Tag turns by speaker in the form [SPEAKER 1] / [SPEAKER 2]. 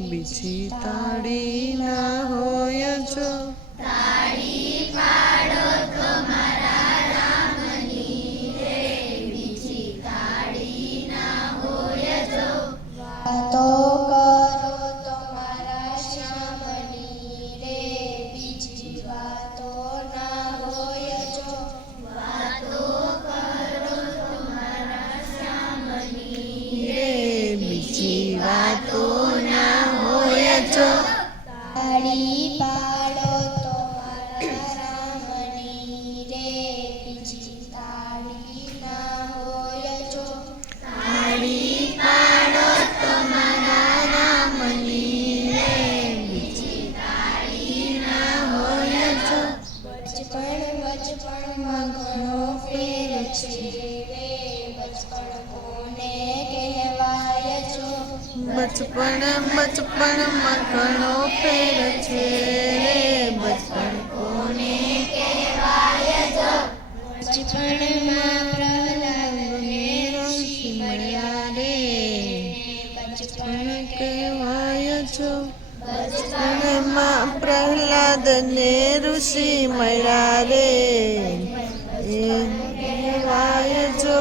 [SPEAKER 1] બીજી તાળી ના હોય
[SPEAKER 2] કરો તો જો તાળી પાડો રે બીજી હોય છો
[SPEAKER 1] તાળી પાડો તો મારા રામની
[SPEAKER 2] બચપણમાં ઘણો ફેર છે. બચપણ
[SPEAKER 1] બચપણમાં ઘણો ફેર છે. રે બચપણ કોને
[SPEAKER 2] બચપણમાં પ્રહલાદને ઋષિ મળ્યા
[SPEAKER 1] રે.
[SPEAKER 2] બચપણ
[SPEAKER 1] કહેવાય છો બચપણમાં પ્રહલાદને ઋષિ મળ્યા રે. કહેવાય છો